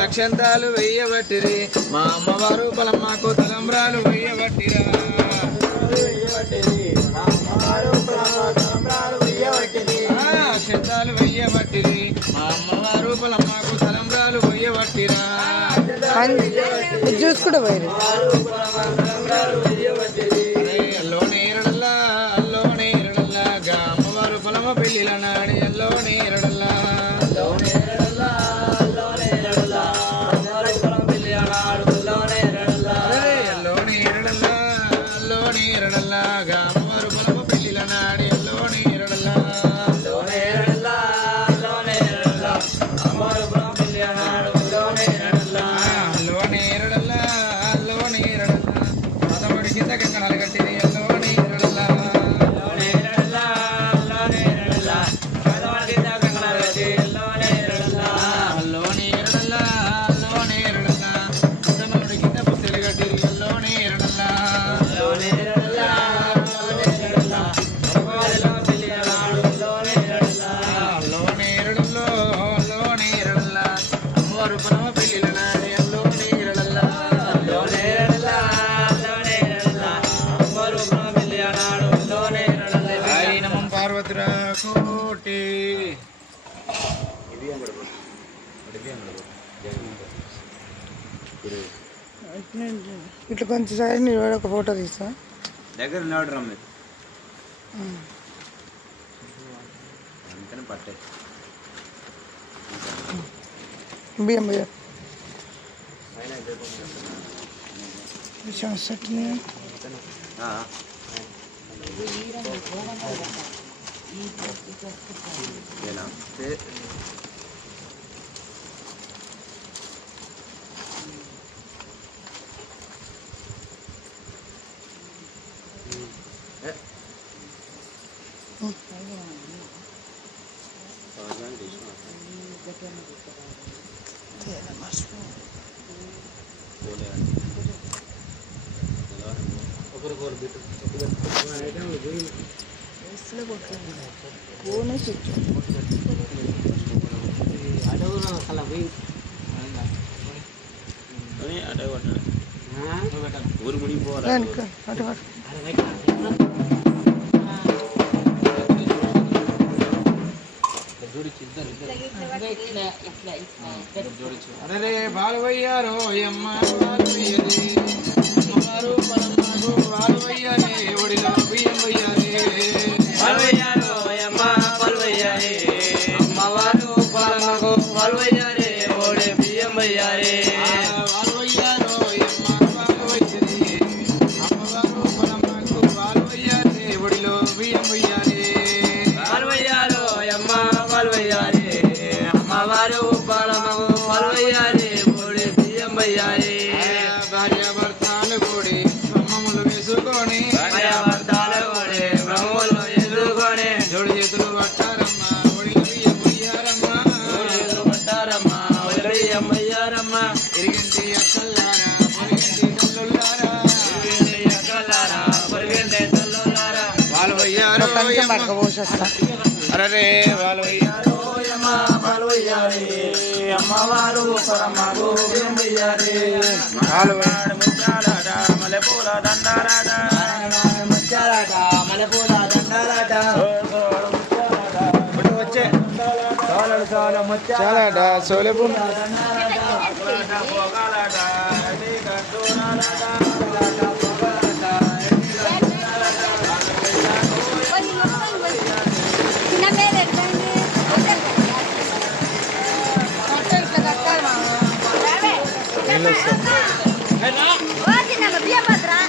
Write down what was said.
అక్షంతాలు వెయ్యబట్టిరి మా అమ్మవారు పొలమ్మకు తలంబ్రాలు వెయ్యబట్టిరా. అక్షంతాలు వెయ్యబట్టిరి మా అమ్మవారు పొలమ్మకు తలంబ్రాలు వెయ్యబట్టిరా. చూసుకుంటా పోయి అల్లోనే ఎరడల్లా అల్లోనే ఎరడల్లా గా అమ్మవారు పొలమ పెళ్ళిల నాడి అల్లోనే ఎరడల్లా కోటి ఇట్లా కొంచెం సైడ్ నిలబడి ఒక ఫోటో తీసా దగ్గర నిలబడరా మీరు పట్టే బియ్యం బియ్యం సెట్ని ఊరు మునిగిపోవాలి అరే బాలు వయ్యారో అమ్మ అమ్మవారు పలమ్మకు బాలు వయ్యారే ఒడిలో బియ్యం వయ్యారే అమ్మవారు పలమ్మకు బాలు వయ్యారే ఒడి బియ్యం వయ్యారే భార్య భర్తలు కూడి బ్రహ్మములు వేసుకొని జోడి చేతులు పట్టారమ్మ ఒడిలో బియ్యం వయ్యారమ్మ ఇరిగింటి అక్కల్లారా పొరిగింటి తల్లులారా వాళ్ళు వయ్యారు అరే వాళ్ళు వయ్యారు అమ్మవారు పరమకు ముత్యాలట మల్లెపూల దండాలట వచ్చే ముత్యాలట సోలెపూ బియ్యం మాత్రం